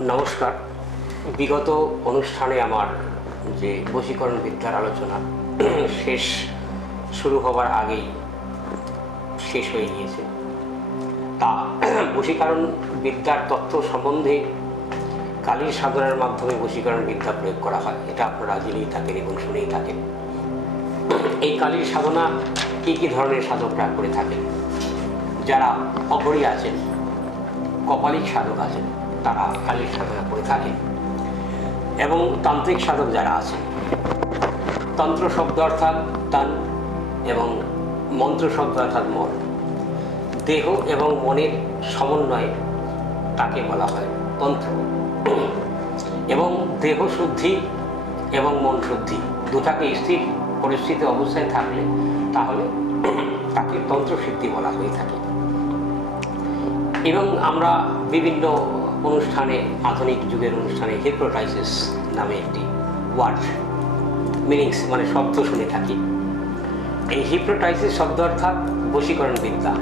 নমস্কার। বিগত অনুষ্ঠানে আমার যে বশীকরণ বিদ্যার আলোচনা, শেষ, শুরু হবার আগেই শেষ হয়ে গিয়েছে। তা, বশীকরণ বিদ্যার তত্ত্ব সম্বন্ধে কালীর সাধনার মাধ্যমে বশীকরণ বিদ্যা প্রয়োগ করা হয়। এটা আপনারা জেনেই থাকেন এবং শুনেই থাকেন। এই কালীর সাধনা কী কী ধরনের সাধকরা করে থাকেন? যারা অঘরী আছেন, কপালিক সাধক আছেন তারা কালীর সাধনা করে থাকেন এবং তান্ত্রিক সাধক যারা আছেন তন্ত্র শব্দ অর্থাৎ তান এবং মন্ত্র শব্দ অর্থাৎ মন, দেহ এবং মনের সমন্বয়ে তাকে বলা হয় তন্ত্র। এবং দেহ শুদ্ধি এবং মন শুদ্ধি দুটাকে স্থির পরিস্থিতি অবস্থায় থাকলে তাহলে তাকে তন্ত্র সিদ্ধি বলা হয়ে থাকে। এবং আমরা বিভিন্ন অনুষ্ঠানে আধুনিক যুগের অনুষ্ঠানে হিপ্রোটাইসিস নামে একটি ওয়ার্ড মিনিংস মানে শব্দ শুনে থাকি। এই হিপ্রোটাইসিস শব্দ অর্থাৎ বশীকরণ বিদ্যা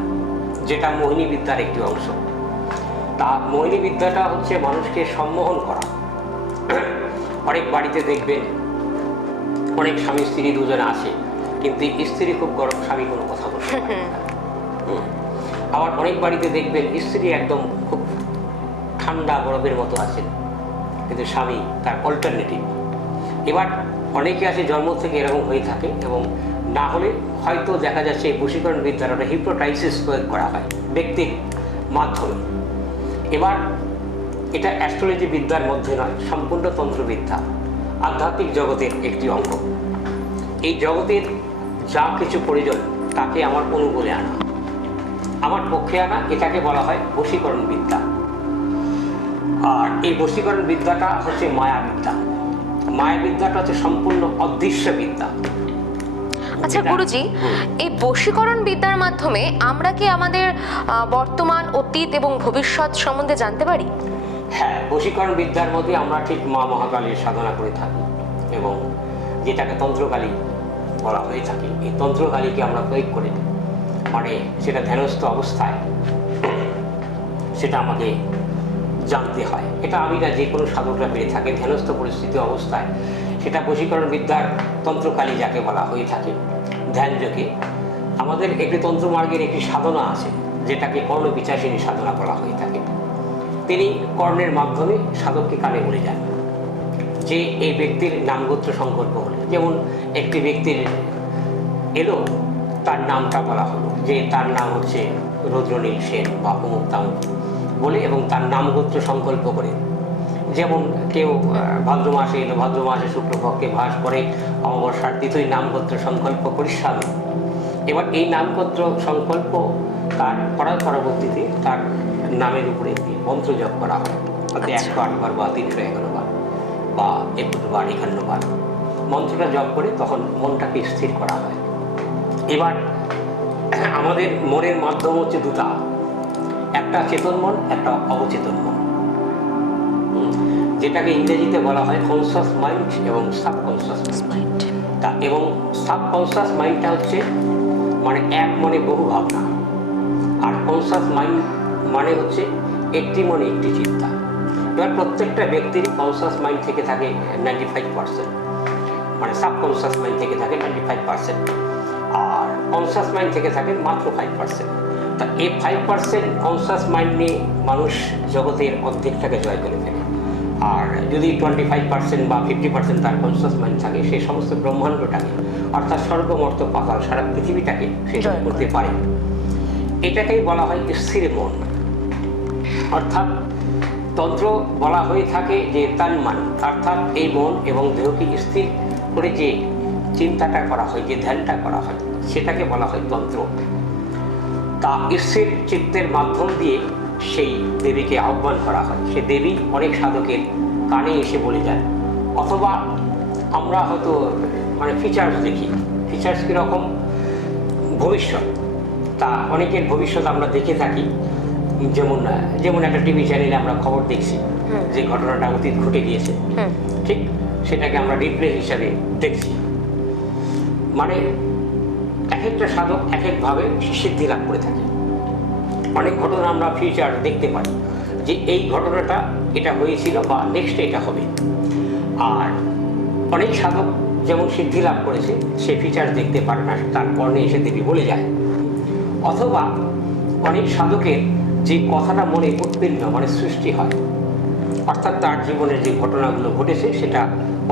যেটা মোহিনী বিদ্যার একটি অংশ। তা মোহিনী বিদ্যাটা হচ্ছে মানুষকে সম্মোহন করা। অনেক বাড়িতে দেখবেন অনেক স্বামী স্ত্রী দুজনে আসে কিন্তু স্ত্রী খুব গরম স্বামী কোনো কথা বলতে হুম। আবার অনেক বাড়িতে দেখবেন স্ত্রী একদম খুব ঠান্ডা বরফের মতো আছেন কিন্তু স্বামী তার অল্টারনেটিভ এবার অনেকে আছে জন্ম থেকে এরকম হয়ে থাকে এবং না হলে হয়তো দেখা যাচ্ছে এই বশীকরণ বিদ্যার একটা হিপ্রোটাইসিস প্রয়োগ করা হয় ব্যক্তির মাধ্যমে। এবার এটা অ্যাস্ট্রোলজি বিদ্যার মধ্যে নয়, সম্পূর্ণ তন্ত্রবিদ্যা, আধ্যাত্মিক জগতের একটি অঙ্গ। এই জগতের যা কিছু প্রয়োজন তাকে আমার অনুকূলে আনা। আমার পক্ষে আনা এটাকে বলা হয় বশীকরণ বিদ্যা। আর এই বশীকরণ বিদ্যাটা হচ্ছে মায়া বিদ্যা। মায়া বিদ্যাটা হচ্ছে সম্পূর্ণ অদৃশ্য বিদ্যা। আচ্ছা গুরুজি এই বশীকরণ বিদ্যার মাধ্যমে আমরা কি আমাদের বর্তমান অতীত এবং ভবিষ্যৎ সম্বন্ধে জানতে পারি? হ্যাঁ বশীকরণ বিদ্যার মধ্যে আমরা ঠিক মা মহাকালীর সাধনা করে থাকি এবং যেটাকে তন্ত্রকালী বলা হয়ে থাকে। এই তন্ত্রকালীকে আমরা প্রয়োগ করে মানে সেটা ধ্যানস্থ অবস্থায় সেটা আমাকে জানতে হয়। এটা আমি না যে কোনো সাধকরা পেয়ে থাকে, ধ্যানস্থ পরিস্থিতি অবস্থায়, সেটা বশীকরণ বিদ্যার তন্ত্রকালী যাকে বলা হয়ে থাকে ধ্যান যোগে আমাদের একটি তন্ত্রমার্গের একটি সাধনা আছে, যেটাকে কর্ণ বিচাসিনী সাধনা বলা হয়ে থাকে। তিনি কর্ণের মাধ্যমে সাধককে কানে বলে যান, যে এই ব্যক্তির নামগোত্র সংকল্প হলে। যেমন একটি ব্যক্তির এলো, তার নামটা বলা হলো, যে তার নাম হচ্ছে রুদ্রনীল সেন বা অমুক তামুক। বলে এবং তার নামগোত্র সংকল্প করে। যেমন কেউ ভাদ্র মাসে এলো ভাদ্র মাসে শুক্লপক্ষে ভাস করে অমাবস্যার তিথই নামগোত্র সংকল্প পরিশ্রামী এবার এই নামগোত্র সংকল্প তার করার পরবর্তীতে তার নামের উপরে একটি মন্ত্র জপ করা হয়। তাতে একশো আটবার বা তিনশো এগারো বার বা একুশ বার একান্ন বার মন্ত্রটা জপ করে তখন মনটাকে স্থির করা হয়। এবার আমাদের মনের মাধ্যম হচ্ছে দুটা। একটা চেতন মন একটা অবচেতন মন। যেটাকে ইংরেজিতে বলা হয় কনসাস মাইন্ড এবং সাবকনসাস মাইন্ড তা এবং সাবকনসাস মাইন্ডটা হচ্ছে মানে এক মনে বহু ভাবনা। আর কনসাস মাইন্ড মানে হচ্ছে একটি মনে একটি চিন্তা। এবার প্রত্যেকটা ব্যক্তির কনসাস মাইন্ড থেকে থাকে নাইনটি ফাইভ পার্সেন্ট মানে সাবকনসাস মাইন্ড থেকে থাকে নাইনটি ফাইভ পার্সেন্ট আর কনসাস মাইন্ড থেকে থাকে মাত্র ফাইভ পার্সেন্ট তা এই ফাইভ পার্সেন্ট কনসাস মাইন্ড নিয়ে মানুষ জগতের অর্ধেকটাকে জয় করে ফেলে। আর যদি টোয়েন্টি ফাইভ পার্সেন্ট বা ফিফটি পার্সেন্ট তার কনসাস মাইন্ড থাকে সেই সমস্ত ব্রহ্মাণ্ডটাকে অর্থাৎ স্বর্গমর্ত পাতাল সারা পৃথিবীটাকে সে জয় করতে পারে। এটাকেই বলা হয় স্থির মন। অর্থাৎ তন্ত্র বলা হয়ে থাকে যে তার তান্মান অর্থাৎ এই মন এবং দেহকে স্থির করে যে চিন্তাটা করা হয় যে ধ্যানটা করা হয় সেটাকে বলা হয় তন্ত্র। তা স্থির চিত্তের মাধ্যম দিয়ে সেই দেবীকে আহ্বান করা হয়। সে দেবী অনেক সাধকের কানে এসে বলে যায় অথবা আমরা হয়তো মানে ফিচার্স দেখি। ফিচার্স কীরকম? ভবিষ্যৎ। তা অনেকের ভবিষ্যৎ আমরা দেখে থাকি। যেমন যেমন একটা টিভি চ্যানেলে আমরা খবর দেখছি যে ঘটনাটা অতীত ঘটে গিয়েছে। ঠিক সেটাকে আমরা রিপ্লে হিসাবে দেখছি। মানে এক একটা সাধক এক একভাবে সিদ্ধি লাভ করে থাকে। অনেক ঘটনা আমরা ফিউচার দেখতে পাই যে এই ঘটনাটা এটা হয়েছিল বা নেক্সট এটা হবে। আর অনেক সাধক যেমন সিদ্ধি লাভ করেছে, সে ফিচার দেখতে পারে না, তার কর্ণে এসে দেবী বলে যায়। অথবা অনেক সাধকের যে কথাটা মনে উৎপন্ন মানে সৃষ্টি হয় অর্থাৎ তার জীবনের যে ঘটনাগুলো ঘটেছে, সেটা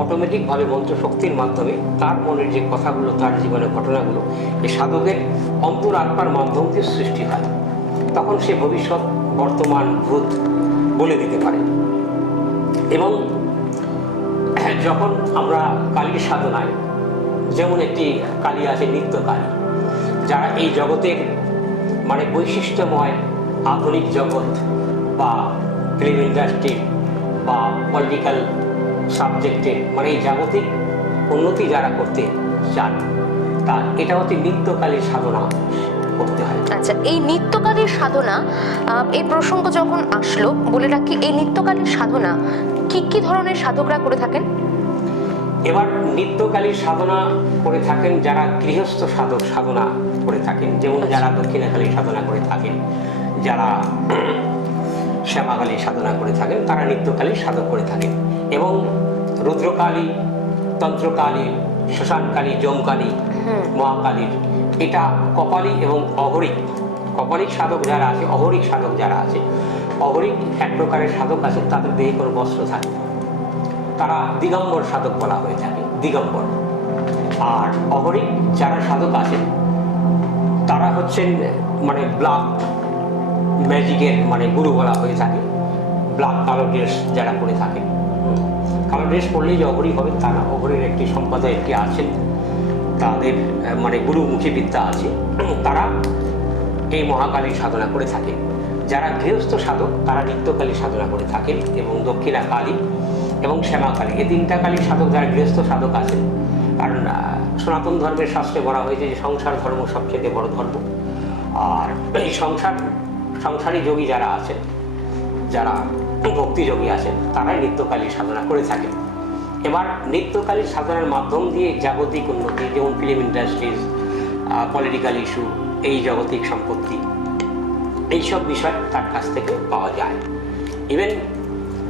অটোমেটিকভাবে মন্ত্র শক্তির মাধ্যমে তার মনের যে কথাগুলো, তার জীবনের ঘটনাগুলো এই সাধকের অন্তর আত্মার মাধ্যম দিয়ে সৃষ্টি হয়। তখন সে ভবিষ্যৎ, বর্তমান, ভূত বলে দিতে পারে। এবং যখন আমরা কালীর সাধনায়, যেমন একটি কালী আছে নিত্য কালী, যারা এই জগতের মানে বৈশিষ্ট্যময় আধুনিক জগৎ বা ফিল্ম ইন্ডাস্ট্রি বা পলিটিক্যাল সাবজেক্টে মানে এই জাগতিক উন্নতি যারা করতে চান তা এটা হচ্ছে নিত্যকালীর সাধনা করতে হয়। আচ্ছা এই নিত্যকালীর সাধনা এই প্রসঙ্গ যখন আসলো বলে রাখি এই নিত্যকালীর সাধনা কি কি ধরনের সাধকরা করে থাকেন? এবার নিত্যকালীর সাধনা করে থাকেন যারা গৃহস্থ সাধক সাধনা করে থাকেন যেমন যারা দক্ষিণাকালী সাধনা করে থাকেন যারা শ্যামাকালী সাধনা করে থাকেন তারা নিত্যকালী সাধক করে থাকেন এবং রুদ্রকালী তন্ত্রকালী শ্মশানকালী যমকালী মহাকালীর এটা কপালী এবং অহরিক। কপালিক সাধক যারা আছে অহরিক সাধক যারা আছে অহরিক এক প্রকারের সাধক আছে তাদের দেহে কোনো বস্ত্র থাকে না। তারা দিগম্বর সাধক বলা হয়ে থাকে দিগম্বর। আর অহরিক যারা সাধক আছেন তারা হচ্ছেন মানে ব্লাক ম্যাজিকের মানে গুরু বলা হয়ে থাকে ব্ল্যাক কালো ড্রেস যারা থাকেন হুম। কালো ড্রেস পরলেই যে অঘরী হবেন তা না, অঘরীর একটি সম্প্রদায় একটি আছেন তাদের মানে গুরুমুখী বিদ্যা আছে। তারা এই মহাকালীর সাধনা করে থাকেন যারা গৃহস্থ সাধক, তারা নিত্যকালী সাধনা করে থাকেন এবং দক্ষিণা কালী এবং শ্যামা কালী। এই তিনটা কালীর সাধক যারা গৃহস্থ সাধক আছেন কারণ সনাতন ধর্মের শাস্ত্রে বলা হয়েছে যে সংসার ধর্ম সবচেয়ে বড় ধর্ম। আর এই সংসার সংসারী যোগী যারা আছেন যারা ভক্তিযোগী আছেন তারাই নিত্যকালীর সাধনা করে থাকেন। এবার নিত্যকালীর সাধনার মাধ্যম দিয়ে জাগতিক উন্নতি যেমন ফিল্ম ইন্ডাস্ট্রিজ পলিটিক্যাল ইস্যু এই জাগতিক সম্পত্তি এইসব বিষয় তার কাছ থেকে পাওয়া যায়। ইভেন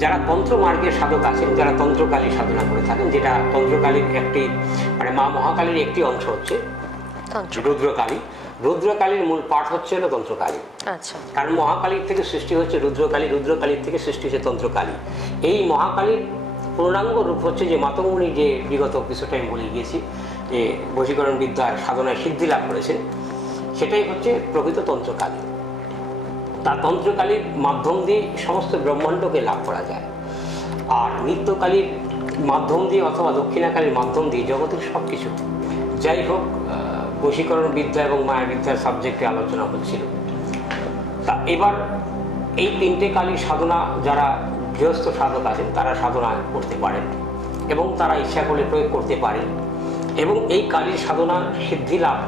যারা তন্ত্র মার্গের সাধক আছেন যারা তন্ত্রকালী সাধনা করে থাকেন যেটা তন্ত্রকালীর একটি মানে মা মহাকালীর একটি অংশ হচ্ছে রুদ্রকালী রুদ্রকালীর মূল পাঠ হচ্ছে হলো তন্ত্রকালী। আচ্ছা। কারণ মহাকালীর থেকে সৃষ্টি হচ্ছে রুদ্রকালী রুদ্রকালীর থেকে সৃষ্টি হচ্ছে তন্ত্রকালী। এই মহাকালীর পূর্ণাঙ্গ রূপ হচ্ছে যে মাতঙ্গমণি যে বিগত কিছুটা আমি বলে গিয়েছি যে বশীকরণ বিদ্যার সাধনায় সিদ্ধি লাভ করেছেন সেটাই হচ্ছে প্রকৃত তন্ত্রকালী। তার তন্ত্রকালীর মাধ্যম দিয়ে সমস্ত ব্রহ্মাণ্ডকে লাভ করা যায়। আর নিত্যকালীর মাধ্যম দিয়ে অথবা দক্ষিণাকালীর মাধ্যম দিয়ে জগতের সব কিছু যাই হোক বশীকরণ বিদ্যা এবং মায়াবিদ্যার সাবজেক্টে আলোচনা হচ্ছিল। তা এবার এই তিনটে কালীর সাধনা যারা গৃহস্থ সাধক আছেন, তারা সাধনা করতে পারেন এবং তারা ইচ্ছা করলে প্রয়োগ করতে পারেন এবং এই কালীর সাধনা সিদ্ধি লাভ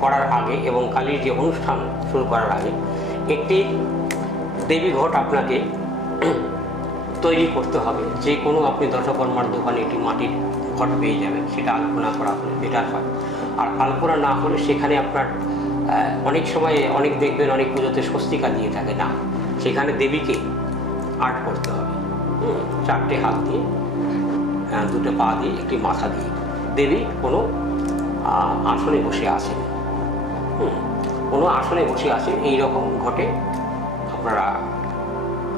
করার আগে এবং কালীর যে অনুষ্ঠান শুরু করার আগে একটি দেবী ঘট আপনাকে তৈরি করতে হবে। যে কোনো আপনি দশকর্মার দোকানে একটি মাটির ঘট পেয়ে যাবেন, সেটা আলপনা করা হলে বেটার হয়। আর আলপনা না হলে সেখানে আপনার অনেক সময় অনেক দেখবেন, অনেক পুজোতে স্বস্তিকা দিয়ে থাকে। না, সেখানে দেবীকে আর্ট করতে হবে। চারটে হাত দিয়ে দুটো পা দিয়ে, একটি মাথা দিয়ে। দেবী কোনো আসনে বসে আছেন। কোনো আসনে বসে আছেন এই রকম ঘটে আপনারা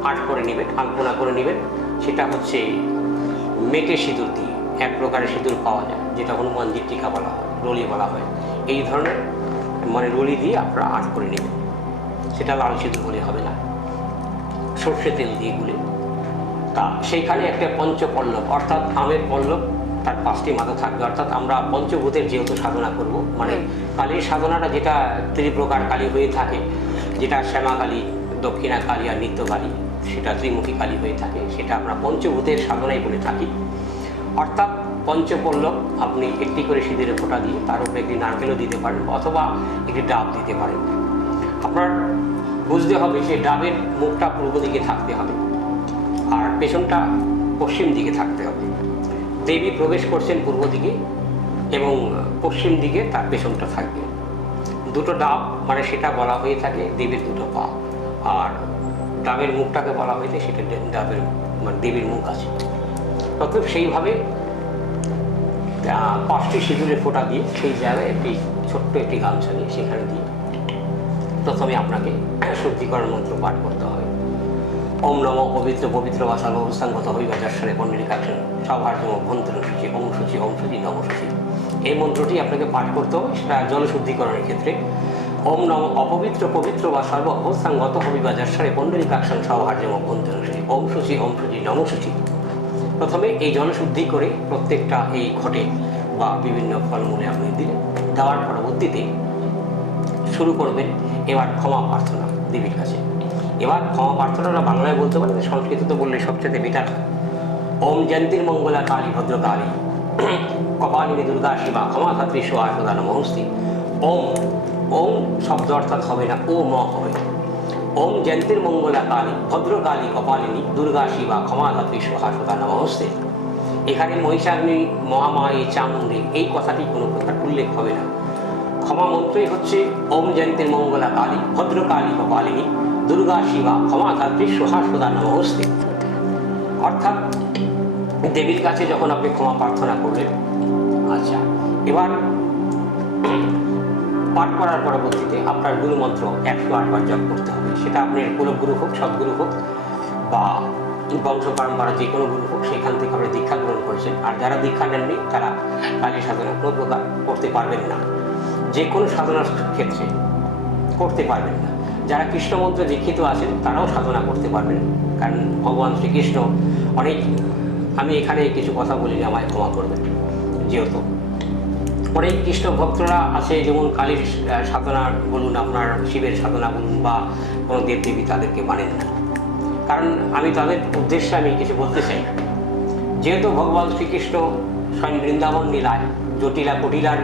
আর্ট করে নেবেন, আলপনা করে নেবেন। সেটা হচ্ছে মেটে সিঁদুর দিয়ে। এক প্রকারের সিঁদুর পাওয়া যায় যেটা হনুমানজির টিকা বলা হয় রলি বলা হয়। এই ধরনের মানে রলি দিয়ে আপনারা আর্ট করে নেবেন। সেটা লাল সিঁদুর বলে হবে না। সর্ষে তেল দিয়ে গুলে। তা সেইখানে একটা পঞ্চপল্লব অর্থাৎ আমের পল্লব তার পাঁচটি মাথা থাকবে। অর্থাৎ আমরা পঞ্চভূতের যেহেতু সাধনা করব মানে কালীর সাধনাটা যেটা ত্রিপ্রকার কালী হয়ে থাকে যেটা শ্যামা কালী দক্ষিণা কালী আর নিত্য কালী সেটা ত্রিমুখী কালী হয়ে থাকে সেটা আমরা পঞ্চভূতের সাধনাই বলে থাকি। অর্থাৎ পঞ্চপল্লব আপনি একটি করে সিঁদুরে ফোঁটা দিয়ে তার উপরে একটি নারকেলও দিতে পারেন অথবা একটি ডাব দিতে পারেন। আপনার বুঝতে হবে যে ডাবের মুখটা পূর্ব দিকে থাকতে হবে আর পেছনটা পশ্চিম দিকে থাকতে হবে। দেবী প্রবেশ করছেন পূর্ব দিকে এবং পশ্চিম দিকে তার পেছনটা থাকবে। দুটো ডাব মানে সেটা বলা হয়ে থাকে দেবীর দুটো পা। আর ডাবের মুখটাকে বলা হয়েছে সেটা ডাবের মানে দেবীর মুখ আছে। অতএব সেইভাবে পাঁচটি সিঁদুরের ফোঁটা দিয়ে সেই জায়গায় একটি ছোট্ট একটি গামছা নিয়ে সেখানে দিয়ে প্রথমে আপনাকে শুদ্ধিকরণ মন্ত্র পাঠ করতে হবে। ওম নম পবিত্র পবিত্র ভাষা অবস্থানগত হরিবাজার সারে পণ্ডিকাক্ষণ সৌভাগ্য অভ্যন্তর সূচি, ওম সূচি ওম সূচি, নম সূচি। এই মন্ত্রটি আপনাকে পাঠ করতে হবে, সেটা জলশুদ্ধিকরণের ক্ষেত্রে। ওম নম অপবিত্র পবিত্র বা সর্ব অবস্থানগত সারে পণ্ডিকাক্ষণ সৌভাগ্য অভ্যন্তর সূচি, ওম সূচি ওম সূচি, নম সূচি। প্রথমে এই জল শুদ্ধি করে প্রত্যেকটা এই ঘটে বা বিভিন্ন ফলমূলে আপনি দিলেন দেওয়ার পরবর্তীতে শুরু করবেন। এবার ক্ষমা প্রার্থনা দেবীর কাছে। এবার ক্ষমা প্রার্থনাটা বাংলায় বলতে পারেন, সংস্কৃত তো বললে সবচেয়ে বেটার। ওম জয়ন্তীর মঙ্গলা কালী ভদ্রকালী। কপালিনী দুর্গা শিবা ক্ষমা ধাত্রী সোয়া প্রধান মহস্তি। ওম ওম শব্দ অর্থাৎ হবে না ও ম হবে। ওম জয়ন্তীর মঙ্গলা কালী, ভদ্রকালী কপালিনী, দুর্গা শিবা ক্ষমা ধাত্রী সোহা প্রধান মহস্তি এখানে মহিষাগ্নি, মহামায়ী, চামুণ্ডী, এই কথাটি কোনো প্রকার উল্লেখ হবে না। ক্ষমা মন্ত্রই হচ্ছে ওম জয়ন্তীর মঙ্গলা কালী, ভদ্রকালী কপালিনী, দুর্গা শিবা ক্ষমা ধাত্রী সোহা সদা নমস্তে। অর্থাৎ দেবীর কাছে যখন আপনি ক্ষমা প্রার্থনা করলেন আচ্ছা এবার পাঠ করার পরবর্তীতে আপনার গুরু মন্ত্র একশো আটবার জপ করতে সেটা আপনার কুলগুরু হোক, সদ্গুরু হোক, বা বংশ পরম্পরা যে কোনো গুরু হোক, সেখান থেকে আপনি দীক্ষা গ্রহণ করেছেন। আর যারা দীক্ষা নেননি, তারা কালী সাধনা কোনো প্রকার করতে পারবেন না। যে কোনো সাধনার ক্ষেত্রে করতে পারবেন না। যারা কৃষ্ণ মন্ত্রে দীক্ষিত আছেন, তারাও সাধনা করতে পারবেন। কারণ ভগবান শ্রীকৃষ্ণ অনেক, আমি এখানে কিছু কথা বলি আমায় ক্ষমা করবেন। যেহেতু অনেক কৃষ্ণ ভক্তরা আছে, যেমন কালীর সাধনা বলুন, আপনার শিবের সাধনা বলুন, বা কোনো দেবদেবী তাদেরকে মানেন না কারণ আমি তাদের উদ্দেশ্যে আমি কিছু বলতে চাই। যেহেতু ভগবান শ্রীকৃষ্ণ স্বয়ং বৃন্দাবন লীলায় জটিলা কুটিলার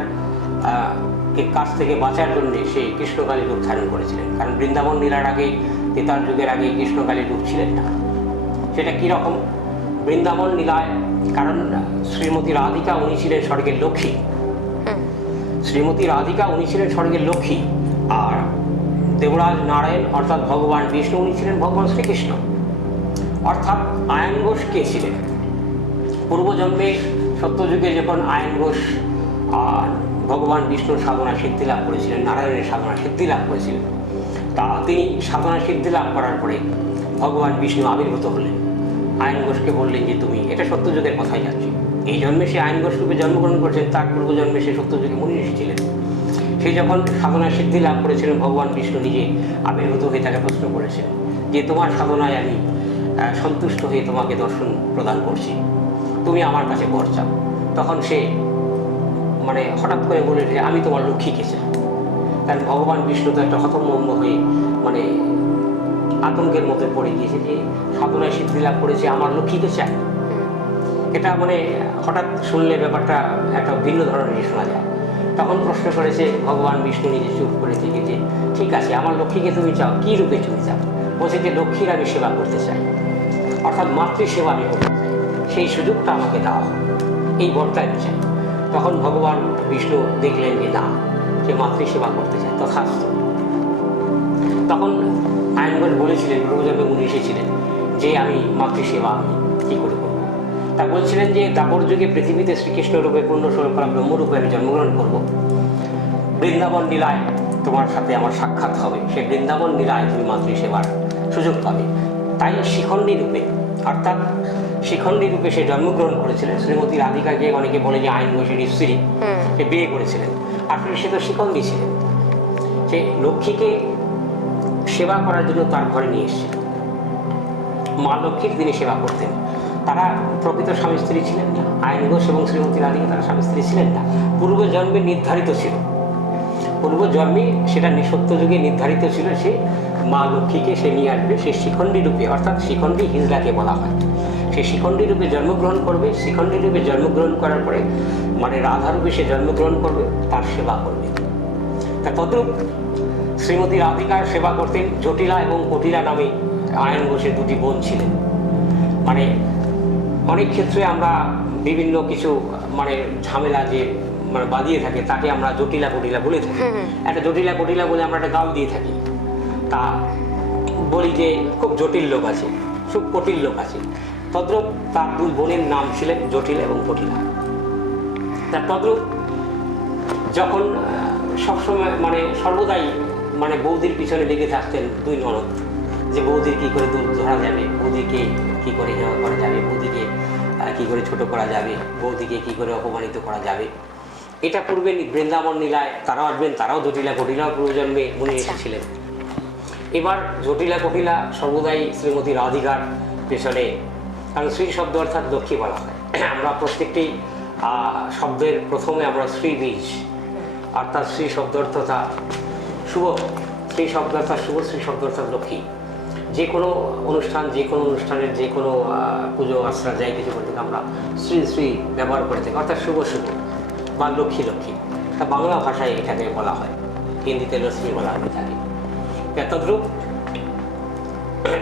কে কাছ থেকে বাঁচার জন্য সে কৃষ্ণকালী রূপ ধারণ করেছিলেন। কারণ বৃন্দাবন লীলার আগে তেতার যুগের আগে কৃষ্ণকালী রূপ ছিলেন না। সেটা কীরকম বৃন্দাবন লীলায় কারণ শ্রীমতী রাধিকা উনি ছিলেন স্বর্গের লক্ষ্মী। শ্রীমতী রাধিকা উনি ছিলেন স্বর্গের লক্ষ্মী। আর দেবরাজ নারায়ণ অর্থাৎ ভগবান বিষ্ণু, উনি ছিলেন ভগবান শ্রীকৃষ্ণ। অর্থাৎ আয়ন ঘোষ কে ছিলেন? পূর্বজন্মে সত্যযুগে যখন আয়ন ঘোষ আর ভগবান বিষ্ণুর সাধনা সিদ্ধি লাভ করেছিলেন, নারায়ণের সাধনা সিদ্ধি লাভ করেছিলেন, তা তিনি সাধনা সিদ্ধি লাভ করার পরে ভগবান বিষ্ণু আবির্ভূত হলেন। আয়ন ঘোষকে বললেন যে, তুমি, এটা সত্যযুগের কথাই যাচ্ছি। এই জন্মে সে আইন ঘোষ রূপে জন্মগ্রহণ করেছেন, তার পূর্বজন্মে সে সত্যযুগে মুনি ঋষি ছিলেন। সে যখন সাধনা সিদ্ধি লাভ করেছিলেন ভগবান বিষ্ণু নিজে আবির্ভূত হয়ে তাকে প্রশ্ন করেছেন যে তোমার সাধনায় আমি সন্তুষ্ট হয়ে তোমাকে দর্শন প্রদান করছি। তুমি আমার কাছে বর চাও। তখন সে মানে হঠাৎ করে বলে যে আমি তোমার লক্ষ্মীকে চাই। কারণ ভগবান বিষ্ণু তো একটা হতমম্ব হয়ে মানে আতঙ্কের মধ্যে পড়ে গিয়েছে যে সাধনায় সিদ্ধি লাভ করেছে আমার লক্ষ্মীকে চাই এটা মানে হঠাৎ শুনলে ব্যাপারটা একটা ভিন্ন ধরনের শোনা যায়। তখন প্রশ্ন করেছে, ভগবান বিষ্ণু নিজে চুপ করে থেকে যে ঠিক আছে, আমার লক্ষ্মীকে তুমি চাও, কী রূপে তুমি চাও? বলছে যে, লক্ষ্মীর আমি সেবা করতে চাই। অর্থাৎ মাতৃ সেবা আমি করতে চাই। সেই সুযোগটা আমাকে হোক এই বরটা আমি চাই তখন ভগবান বিষ্ণু দেখলেন যে, না, সে মাতৃ সেবা করতে চায় তথাস্থ তখন আয়নগঞ্জ বলেছিলেন পূর্বজন্মে উনি এসেছিলেন যে, আমি মাতৃসেবা আমি কী করে করব? তা বলছিলেন যে দাপর যুগে পৃথিবীতে শ্রীকৃষ্ণ রূপে পূর্ণ স্বরূপরা ব্রহ্মরূপে আমি জন্মগ্রহণ করব। বৃন্দাবন লীলায় তোমার সাথে আমার সাক্ষাৎ হবে। সে বৃন্দাবন লীলায় তুমি মাতৃসেবার সুযোগ পাবে। তাই শিখণ্ডী রূপে, অর্থাৎ শিখণ্ডী রূপে সে জন্মগ্রহণ করেছিলেন। শ্রীমতী রাধিকাকে অনেকে বলে যে আইন ঘোষের স্ত্রী সে বিয়ে করেছিলেন। আসলে সে তো শিখণ্ডী ছিলেন। সে লক্ষ্মীকে সেবা করার জন্য তার ঘরে নিয়ে এসেছিল মা লক্ষ্মীর তিনি সেবা করতেন। তারা প্রকৃত স্বামী স্ত্রী ছিলেন না। আইন ঘোষ এবং শ্রীমতী রাধিকা তারা স্বামী স্ত্রী ছিলেন না। পূর্ব জন্মে নির্ধারিত ছিল। পূর্ব জন্মে সেটা নি- সত্য যুগে নির্ধারিত ছিল। সে মা লক্ষ্মীকে সে নিয়ে আসবে। সে শিখণ্ডী রূপে, অর্থাৎ শিখণ্ডী হিজড়াকে বলা হয়। সে শিখণ্ডী রূপে জন্মগ্রহণ করবে। শিখণ্ডী রূপে জন্মগ্রহণ করার পরে মানে রাধা রূপে সে জন্মগ্রহণ করবে, তার সেবা করবে। তা তদ্রূপ শ্রীমতী রাধিকার সেবা করতেন। জটিলা এবং কটিলা নামে আয়ন ঘোষের দুটি বোন ছিলেন। মানে অনেক ক্ষেত্রে আমরা বিভিন্ন কিছু মানে ঝামেলা যে মানে বাঁধিয়ে থাকে তাকে আমরা জটিলা কটিলা বলে থাকি। একটা জটিলা কটিলা বলে আমরা একটা গাল দিয়ে থাকি। তা বলি যে খুব জটিল লোক আছে খুব কঠিন লোক আছে। তদ্রূপ তার দুই বোনের নাম ছিলেন জটিল এবং কঠিলা তা তদ্রূপ যখন সবসময় মানে সর্বদাই মানে বৌদির পিছনে লেগে থাকতেন দুই ননদ। যে বৌদির কী করে দুধ ধরা যাবে বৌদিকে কী করে হেওয়া করা যাবে? বৌদিকে কী করে ছোট করা যাবে? বৌদিকে কী করে অপমানিত করা যাবে? এটা পূর্বে বৃন্দাবন নীলায় তারাও আসবেন তারাও জটিলা কটিলা পূর্বজন্মে উনি আচ্ছা। এসেছিলেন। এবার জটিলা কটিলা সর্বদাই শ্রীমতী রাধিকার পেছনে কারণ শ্রী শব্দ অর্থাৎ লক্ষ্মী বলা হয়। আমরা প্রত্যেকটি শব্দের প্রথমে আমরা শ্রী বীজ অর্থাৎ শ্রী শব্দ অর্থতা শুভ। শ্রী শব্দ অর্থাৎ শুভ শ্রী শব্দ অর্থাৎ লক্ষ্মী। যে কোনো অনুষ্ঠান যে কোনো অনুষ্ঠানের যে কোনো পুজো আশ্রা যাই কিছু গেলে আমরা, শ্রী শ্রী ব্যবহার করে থাকি। অর্থাৎ শুভ শুভ বা লক্ষ্মী লক্ষ্মী। তা বাংলা ভাষায় এটাকে বলা হয়। হিন্দিতে লক্ষ্মী বলা হয়ে থাকে। তদ্রূপ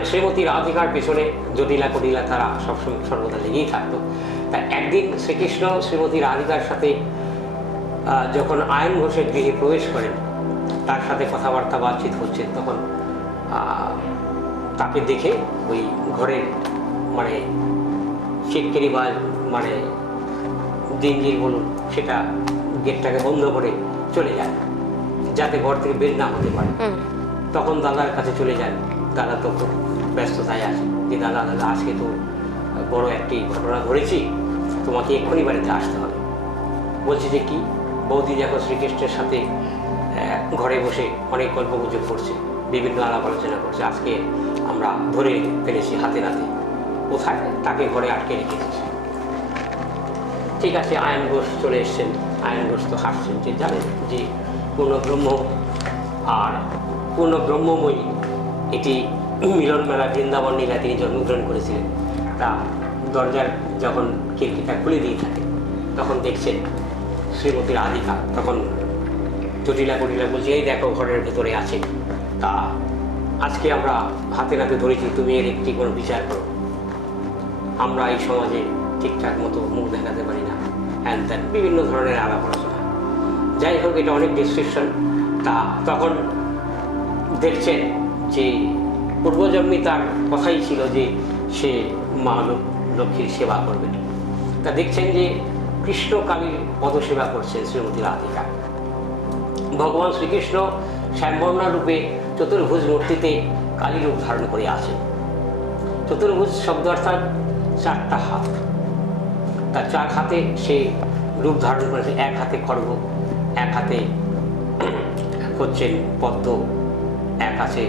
শ্রীমতী রাধিকার পেছনে জটিলা কটিলা তারা সবসময় সর্বদা লেগেই থাকতো। তা একদিন শ্রীকৃষ্ণ শ্রীমতী রাধিকার সাথে যখন আয়ন ঘোষের গৃহে প্রবেশ করেন, তার সাথে কথাবার্তা, বাতচিত হচ্ছে তখন তাকে দেখে ওই ঘরের মানে সিটকেরি বা মানে দিনজির বলুন সেটা গেটটাকে বন্ধ করে চলে যায় যাতে ঘর থেকে বের না হতে পারে। তখন দাদার কাছে চলে যান দাদা তো খুব ব্যস্ততায় আছে। যে দাদা দাদা আজকে তো বড় একটি ঘটনা ঘটেছি তোমাকে এক্ষুনি বাড়িতে আসতে হবে। বলছি যে কি? বৌদি দেখো শ্রীকৃষ্ণের সাথে ঘরে বসে অনেক গল্প গুজব করছে বিভিন্ন আলাপ আলোচনা করছে। আজকে আমরা ধরে ফেলেছি হাতে নাতে। কোথায়? তাকে ঘরে আটকে রেখেছি ঠিক আছে আয়ন ঘোষ চলে এসছেন। আয়ন ঘোষ তো হাসছেন, যে জানেন যে পূর্ণ ব্রহ্ম আর পূর্ণ ব্রহ্মময়ী এটি মিলন মেলা বৃন্দাবন নীলা তিনি জন্মগ্রহণ করেছিলেন। তা দরজার যখন খিড়কিটা খুলে দিয়ে থাকে, তখন দেখছেন শ্রীমতী রাধিকা তখন জটিলা কটিলা এই দেখো ঘরের ভেতরে আছে। তা আজকে আমরা হাতে নাতে ধরেছি, তুমি এর একটি কোনো বিচার করো। আমরা এই সমাজে ঠিকঠাক মতো মুখ দেখাতে পারি না। হ্যান ত্যান বিভিন্ন ধরনের আলাপ আলোচনা। যাই হোক, এটা অনেক ডিসক্রিপশন তা তখন দেখছেন যে পূর্বজন্মে তার কথাই ছিল যে সে মা লক্ষ্মীর সেবা করবেন তা দেখছেন যে কৃষ্ণ কালীর পদসেবা করছেন শ্রীমতী রাধিকা। ভগবান শ্রীকৃষ্ণ শ্যামবর্ণা রূপে চতুর্ভুজ মূর্তিতে কালী রূপ ধারণ করে আছেন চতুর্ভুজ শব্দ অর্থাৎ চারটা হাত। তার চার হাতে সে রূপ ধারণ করেছে। এক হাতে খড়গ, এক হাতে হচ্ছেন পদ্ম, এক হাতে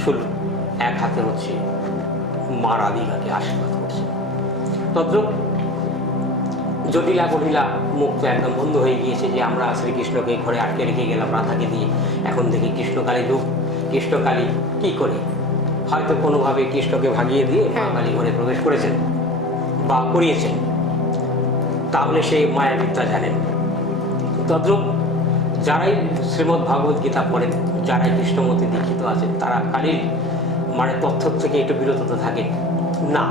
শুল এক হাতে হচ্ছে মা রাধিকাকে আশীর্বাদ করছে। তদ্রুপ জটিলা কটিলা মুখ তো একদম বন্ধ হয়ে গিয়েছে যে আমরা শ্রীকৃষ্ণকে ঘরে আটকে রেখে গেলাম রাধাকে দিয়ে এখন দেখি কৃষ্ণকালী রূপ কৃষ্ণকালী কি করে? হয়তো কোনোভাবে কৃষ্ণকে ভাগিয়ে দিয়ে মা কালী ঘরে প্রবেশ করেছেন বা করিয়েছেন। তাহলে সেই মায়াবিদ্যা জানেন। তদ্রুপ যারাই শ্রীমদ্ ভাগবত গীতা পড়েন যারাই কৃষ্ণমতী দীক্ষিত আছেন তারা কালীর মানে তথ্য থেকে একটু বিরত থাকে না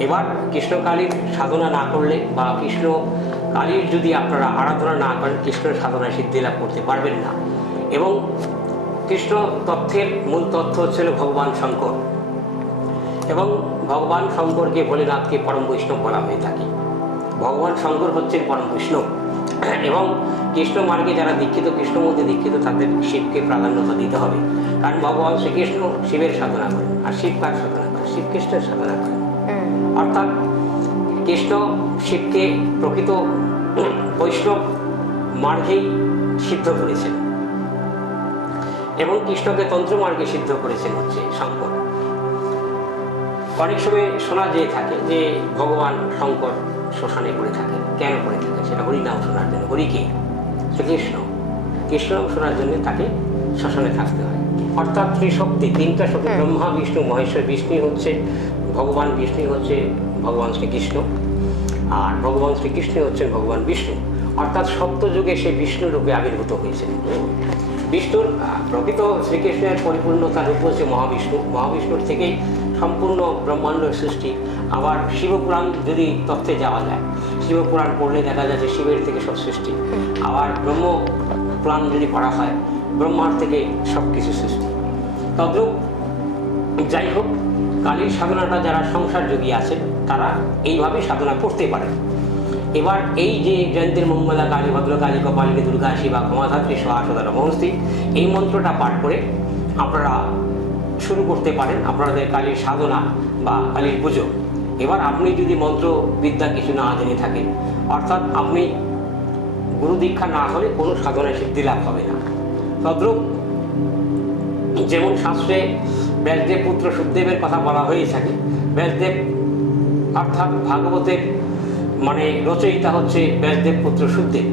এবার কৃষ্ণ কালীর সাধনা না করলে বা কৃষ্ণ কালীর যদি আপনারা আরাধনা না করেন, কৃষ্ণের সাধনায় সিদ্ধি লাভ করতে পারবেন না। এবং কৃষ্ণ তথ্যের মূল তথ্য হচ্ছিল ভগবান শঙ্কর। এবং ভগবান শঙ্করকে ভোলেনাথকে পরম বৈষ্ণব বলা হয়ে থাকে। ভগবান শঙ্কর হচ্ছেন পরম বৈষ্ণব। এবং কৃষ্ণ মার্গে যারা দীক্ষিত, কৃষ্ণ মধ্যে দীক্ষিত, তাদের শিবকে প্রাধান্যতা দিতে হবে। কারণ ভগবান শ্রীকৃষ্ণ শিবের সাধনা করেন, আর শিব কার সাধনা করেন? শিব কৃষ্ণের সাধনা করেন। অর্থাৎ কৃষ্ণ শিবকে প্রকৃত বৈষ্ণব মার্গেই সিদ্ধ করেছেন। এবং কৃষ্ণকে তন্ত্র মার্গে সিদ্ধ করেছেন হচ্ছে শঙ্কর। অনেক সময় শোনা যেয়ে থাকে যে ভগবান শঙ্কর শ্মশানে পড়ে থাকেন। কেন পড়ে থাকেন? সেটা হরিনাম শোনার জন্য। হরিকে শ্রীকৃষ্ণ কৃষ্ণ। নাম শোনার জন্য তাকে শ্মশানে থাকতে হয়। অর্থাৎ ত্রিশক্তি তিনটা শক্তি ব্রহ্মা বিষ্ণু মহেশ্বর বিষ্ণু হচ্ছে ভগবান বিষ্ণু হচ্ছে ভগবান শ্রীকৃষ্ণ, আর ভগবান শ্রীকৃষ্ণ হচ্ছেন ভগবান বিষ্ণু। অর্থাৎ সপ্তযুগে সে বিষ্ণু রূপে আবির্ভূত হয়েছেন বিষ্ণুর প্রকৃত শ্রীকৃষ্ণের পরিপূর্ণতার রূপ হচ্ছে মহাবিষ্ণু। মহাবিষ্ণুর থেকেই সম্পূর্ণ ব্রহ্মাণ্ড সৃষ্টি। আবার শিবপুরাণ যদি তত্ত্বে যাওয়া যায়, শিবপুরাণ পড়লে দেখা যায় যে শিবের থেকে সব সৃষ্টি। আবার ব্রহ্ম পুরাণ যদি পড়া হয়, ব্রহ্মার থেকে সব কিছু সৃষ্টি। তদ্রূপ যাই হোক কালীর সাধনাটা যারা সংসার যোগী আছেন তারা এইভাবে সাধনা করতে পারেন এবার এই যে জয়ন্তীর মঙ্গলা কালী ভদ্র কালী কপালিনী, দুর্গা, শিবা, ক্ষমাধাত্রী সহাসদা নমস্তি এই মন্ত্রটা পাঠ করে আপনারা শুরু করতে পারেন আপনাদের কালীর সাধনা বা কালীর পুজো। এবার আপনি যদি মন্ত্র বিদ্যা কিছু না জেনে থাকেন, অর্থাৎ আপনি গুরু দীক্ষা না হলে কোনো সাধনায় সিদ্ধি লাভ হবে না। তদ্রূপ যেমন শাস্ত্রে ব্যাসদেব পুত্র সুখদেবের কথা বলা হয়ে থাকে। ব্যাসদেব অর্থাৎ ভাগবতের মানে রচয়িতা হচ্ছে ব্যাসদেব পুত্র সুখদেব।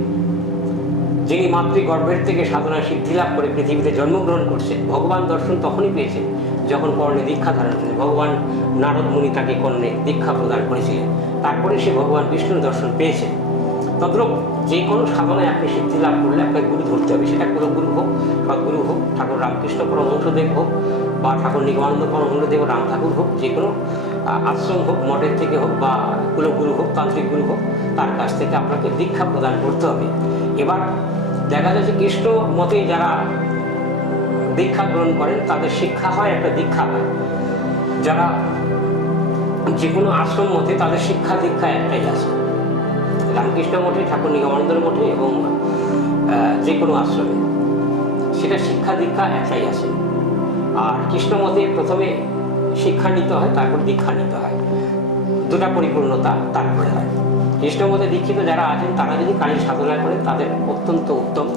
যিনি মাতৃগর্ভের থেকে সাধনা সিদ্ধি লাভ করে পৃথিবীতে জন্মগ্রহণ করছেন। ভগবান দর্শন তখনই পেয়েছেন যখন কর্ণে দীক্ষা ধারণ করেন ভগবান নারদ মুনি তাকে কর্ণে দীক্ষা প্রদান করেছিলেন। তারপরে সে ভগবান বিষ্ণুর দর্শন পেয়েছেন। তদ্রূপ যে কোনো সাধনায় আপনি সিদ্ধি লাভ করলে আপনাকে গুরু ধরতে হবে। সেটা কোনো গুরু হোক, সদ্গুরু হোক, ঠাকুর রামকৃষ্ণ পরমহংসদেব হোক বা ঠাকুর নিগমানন্দ পরমহংসদেব রাম ঠাকুর হোক, যে কোনো আশ্রম হোক, মঠের থেকে হোক বা কুলগুরু হোক, তান্ত্রিক গুরু হোক, তার কাছ থেকে আপনাকে দীক্ষা প্রদান করতে হবে। এবার দেখা যাচ্ছে কৃষ্ণ মতে যারা দীক্ষা গ্রহণ করেন, তাদের শিক্ষা হয় একটা দীক্ষা হয়। যারা যে কোনো আশ্রম মতে তাদের শিক্ষা দীক্ষা একটাই আছে। রামকৃষ্ণ মঠে, ঠাকুর নিগমানন্দের মঠে এবং যে কোনো আশ্রমে। সেটা শিক্ষা দীক্ষা একটাই আছে। আর কৃষ্ণ মতে প্রথমে শিক্ষা নিতে হয়, তারপর দীক্ষা নিতে হয়। দুটা পরিপূর্ণতা তারপরে হয়। কৃষ্ণ মতে দীক্ষিত যারা আছেন, তারা যদি কালী সাধনা করেন, তাদের অত্যন্ত উত্তম।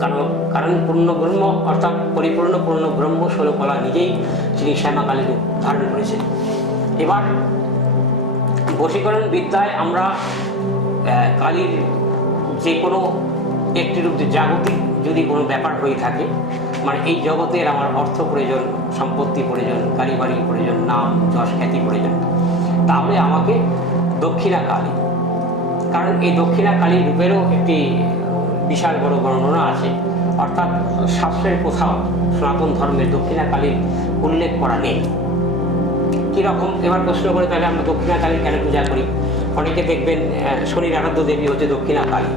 কারণ কারণ পূর্ণ ব্রহ্ম, অর্থাৎ পরিপূর্ণ পূর্ণ ব্রহ্ম ষোলকলা নিজেই শ্রী শ্যামা কালী রূপ ধারণ করেছেন। এবার বশীকরণ বিদ্যায় আমরা কালীর যে কোনো একটি রূপ যে জাগতিক যদি কোনো ব্যাপার হয়ে থাকে মানে এই জগতের আমার অর্থ প্রয়োজন, সম্পত্তি প্রয়োজন, গাড়ি বাড়ি প্রয়োজন, নাম, যশ, খ্যাতি প্রয়োজন, তাহলে আমাকে দক্ষিণা কালী। কারণ এই দক্ষিণা কালী রূপেরও একটি বিশাল বড় বর্ণনা আছে, অর্থাৎ শাস্ত্রের কোথাও সনাতন ধর্মের দক্ষিণা কালীর উল্লেখ করা নেই। কীরকম? এবার প্রশ্ন করে তাহলে আমরা দক্ষিণা কালী কেন পূজা করি? অনেকে দেখবেন শনির আরাধ্য দেবী হচ্ছে দক্ষিণা কালী।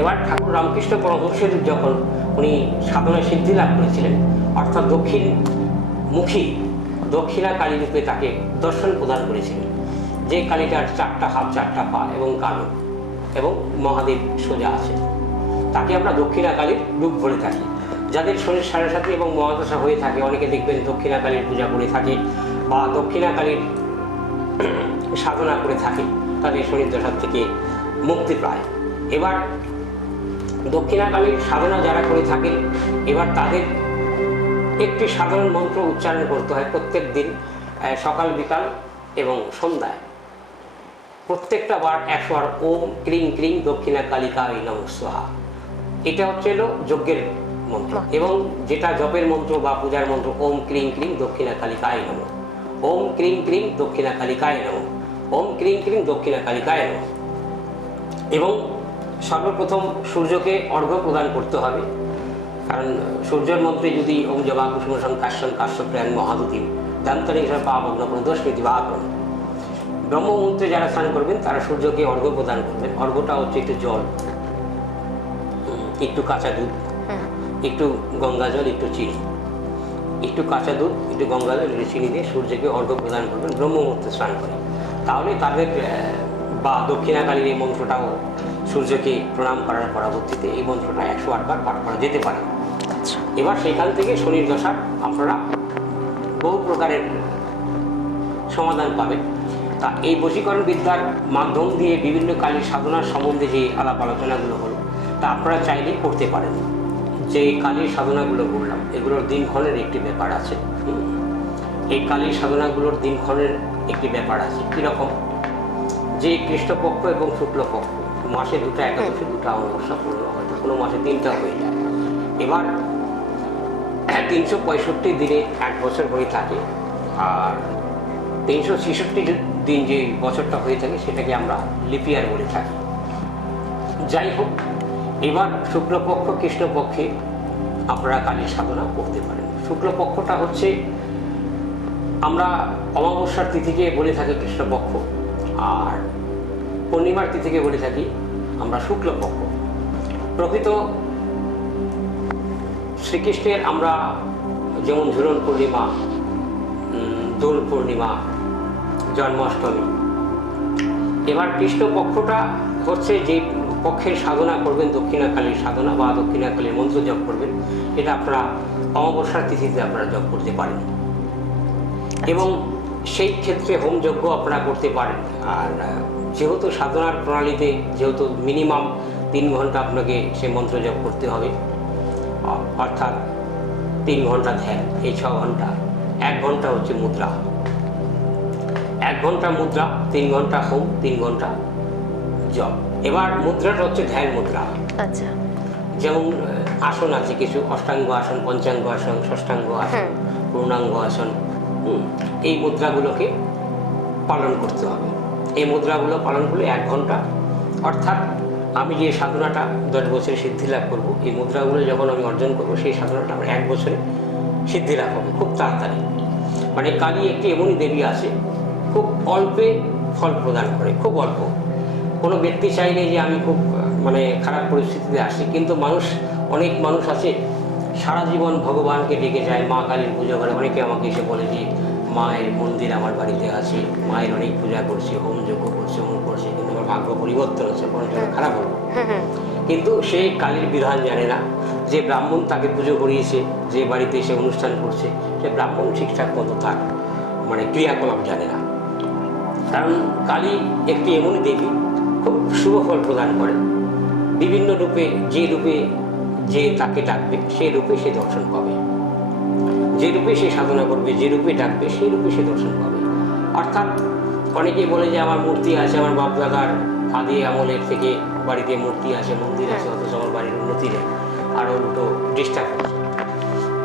এবার ঠাকুর রামকৃষ্ণ পরমহংসের যখন উনি সাধনা সিদ্ধি লাভ করেছিলেন, অর্থাৎ দক্ষিণ মুখী দক্ষিণা কালী রূপে তাকে দর্শন প্রদান করেছিলেন, যে কালীটার চারটা হাত, চারটা পা এবং কালো এবং মহাদেব সোজা আছে। তাকে আমরা দক্ষিণা কালীর রূপ বলে থাকি। যাদের শরীর সাড়ে সাথে এবং মহাদশা হয়ে থাকে, অনেকে দেখবেন দক্ষিণা কালীর পূজা করে থাকে বা দক্ষিণা কালীর সাধনা করে থাকে। তাদের শরীর দশার থেকে মুক্তি পায়। এবার দক্ষিণাকালীর সাধনা যারা করে থাকেন এবার তাদের একটি সাধারণ মন্ত্র উচ্চারণ করতে হয় প্রত্যেক দিন সকাল বিকাল এবং সন্ধ্যায়। প্রত্যেকটা বার একশো বার ওম ক্রিং ক্রিং দক্ষিণা কালিকা এই নম সোহা এটা হচ্ছে হলো যজ্ঞের মন্ত্র। এবং যেটা জপের মন্ত্র বা পূজার মন্ত্র ওম ক্রিং ক্রিং দক্ষিণা কালিকায় নম। ওম ক্রিং ক্রিং দক্ষিণা কালিকায় নম। ওম ক্রিং ক্রিং দক্ষিণা কালিকায় নম। এবং সর্বপ্রথম সূর্যকে অর্ঘ্য প্রদান করতে হবে। কারণ সূর্যের মন্ত্রে যদি ওম জবা কুসুম কাশ্যন কাশ্যপ প্রাণ মহাদুতি দান্তরিক পাবগ্ন বা আক্রমণ ব্রহ্মমন্ত্রে যারা স্নান করবেন তারা সূর্যকে অর্ঘ্য প্রদান করবেন। অর্ঘ্যটা হচ্ছে একটু জল। একটু কাঁচা দুধ একটু গঙ্গা জল একটু চিনি। একটু কাঁচা দুধ একটু গঙ্গা জল একটু চিনি দিয়ে সূর্যকে অর্ঘ্য প্রদান করবেন ব্রহ্মমূর্তে স্নান করে। তাহলে তাদের বা দক্ষিণাকালীর এই মন্ত্রটাও সূর্যকে প্রণাম করার পরবর্তীতে এই মন্ত্রটা একশো আটবার পাঠ করা যেতে পারে। আচ্ছা। এবার সেখান থেকে শনির দশার আপনারা বহু প্রকারের সমাধান পাবেন। তা এই বশীকরণ বিদ্যার মাধ্যম দিয়ে বিভিন্ন কালীর সাধনার সম্বন্ধে যে আলাপ আলোচনাগুলো হলো তা আপনারা চাইলে করতে পারেন। যে কালীর সাধনাগুলো বললাম, এগুলোর দিনক্ষণের একটি ব্যাপার আছে। এই কালীর সাধনাগুলোর দিনক্ষণের একটি ব্যাপার আছে, কীরকম? যে কৃষ্ণপক্ষ এবং শুক্লপক্ষ, মাসে দুটো একাদশী, দুটো অমাবস্যা পূর্ণ হয়তো কোনো মাসে তিনটা হয়ে যায়। এবার তিনশো পঁয়ষট্টি দিনে এক বছর হয়ে থাকে, আর তিনশো ছেষট্টি দিন যে বছরটা হয়ে থাকে, সেটাকে আমরা লিপিয়ার বলে থাকি। যাই হোক এবার শুক্লপক্ষ, কৃষ্ণপক্ষে আপনারা কালীর সাধনা করতে পারেন। শুক্লপক্ষটা হচ্ছে, আমরা অমাবস্যার তিথিকে বলে থাকি কৃষ্ণপক্ষ, আর পূর্ণিমার তিথিকে বলে থাকি আমরা শুক্লপক্ষ। প্রকৃত শ্রীকৃষ্ণের আমরা যেমন ঝুলন পূর্ণিমা দোল পূর্ণিমা, জন্মাষ্টমী, এবার কৃষ্ণপক্ষটা হচ্ছে যে পক্ষের সাধনা করবেন দক্ষিণাকালীর সাধনা বা দক্ষিণাকালীর মন্ত্র জপ করবেন এটা আপনারা অমাবস্যার তিথিতে আপনারা জপ করতে পারেন। এবং সেই ক্ষেত্রে হোম যজ্ঞ আপনারা করতে পারেন। আর যেহেতু সাধনার প্রণালীতে যেহেতু মিনিমাম তিন ঘণ্টা আপনাকে সে মন্ত্র জপ করতে হবে অর্থাৎ তিন ঘণ্টা ধ্যান এই ছ ঘণ্টা। এক ঘণ্টা হচ্ছে মুদ্রা। এক ঘণ্টা মুদ্রা তিন ঘণ্টা হোম তিন ঘণ্টা জপ। এবার মুদ্রাটা হচ্ছে ধ্যান মুদ্রা। আচ্ছা। যেমন আসন আছে কিছু অষ্টাঙ্গ আসন পঞ্চাঙ্গ আসন ষষ্ঠাঙ্গ আসন পূর্ণাঙ্গ আসন এই মুদ্রাগুলোকে পালন করতে হবে। এই মুদ্রাগুলো পালন করলে এক ঘণ্টা। অর্থাৎ আমি যে সাধনাটা দশ বছরে সিদ্ধি লাভ করব এই মুদ্রাগুলো যখন আমি অর্জন করব সেই সাধনাটা আমার এক বছরে সিদ্ধি লাভ হবে খুব তাড়াতাড়ি। মানে কালী একটি এমনই দেবী আছে খুব অল্পে ফল প্রদান করে খুব অল্প। কোনো ব্যক্তি চাইলে যে আমি খুব মানে খারাপ পরিস্থিতিতে আসি কিন্তু মানুষ অনেক মানুষ আছে সারা জীবন ভগবানকে ডেকে যায় মা কালীর পুজো করে। অনেকে আমাকে এসে বলে যে মায়ের মন্দির আমার বাড়িতে আছে মায়ের অনেক পূজা করছে হোম যজ্ঞ করছে হোম করছে কিন্তু আমার ভাগ্য পরিবর্তন হচ্ছে জন্য খারাপ হলো কিন্তু সে কালীর বিধান জানে না। যে ব্রাহ্মণ তাকে পুজো করিয়েছে যে বাড়িতে এসে অনুষ্ঠান করছে সে ব্রাহ্মণ ঠিকঠাক মতো তার মানে ক্রিয়াকলাপ জানে না। কারণ কালী একটি এমনই দেবী খুব শুভ ফল প্রদান করে। বিভিন্ন রূপে, যে রূপে যে তাকে ডাকবে সেই রূপে সে দর্শন পাবে। যে রূপে সে সাধনা করবে, যে রূপে ডাকবে, সেই রূপে সে দর্শন পাবে। অর্থাৎ অনেকেই বলে যে আমার মূর্তি আছে আমার বাপ দাদার আদি আমলের থেকে, বাড়িতে মূর্তি আছে, মন্দির আছে, অথচ আমার বাড়ির উন্নতি নেই, আর উল্টো ডিস্টার্ব হচ্ছে।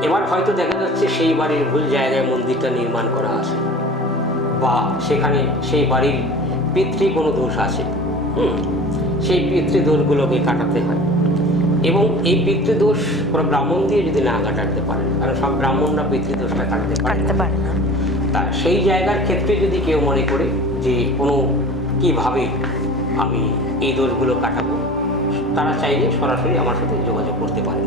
এবার হয়তো দেখা যাচ্ছে সেই বাড়ির ভুল জায়গায় মন্দিরটা নির্মাণ করা আছে, বা সেখানে সেই বাড়ির পিতৃ কোনো দোষ আছে। সেই পিতৃদোষগুলোকে কাটাতে হয়। এবং এই পিতৃদোষ কোনো ব্রাহ্মণ দিয়ে যদি না কাটাতে পারে কারণ সব ব্রাহ্মণরা পিতৃদোষটা কাটতে পারে না। তা সেই জায়গার ক্ষেত্রে যদি কেউ মনে করে যে কোনো কীভাবে আমি এই দোষগুলো কাটাবো তারা চাইলে সরাসরি আমার সাথে যোগাযোগ করতে পারে।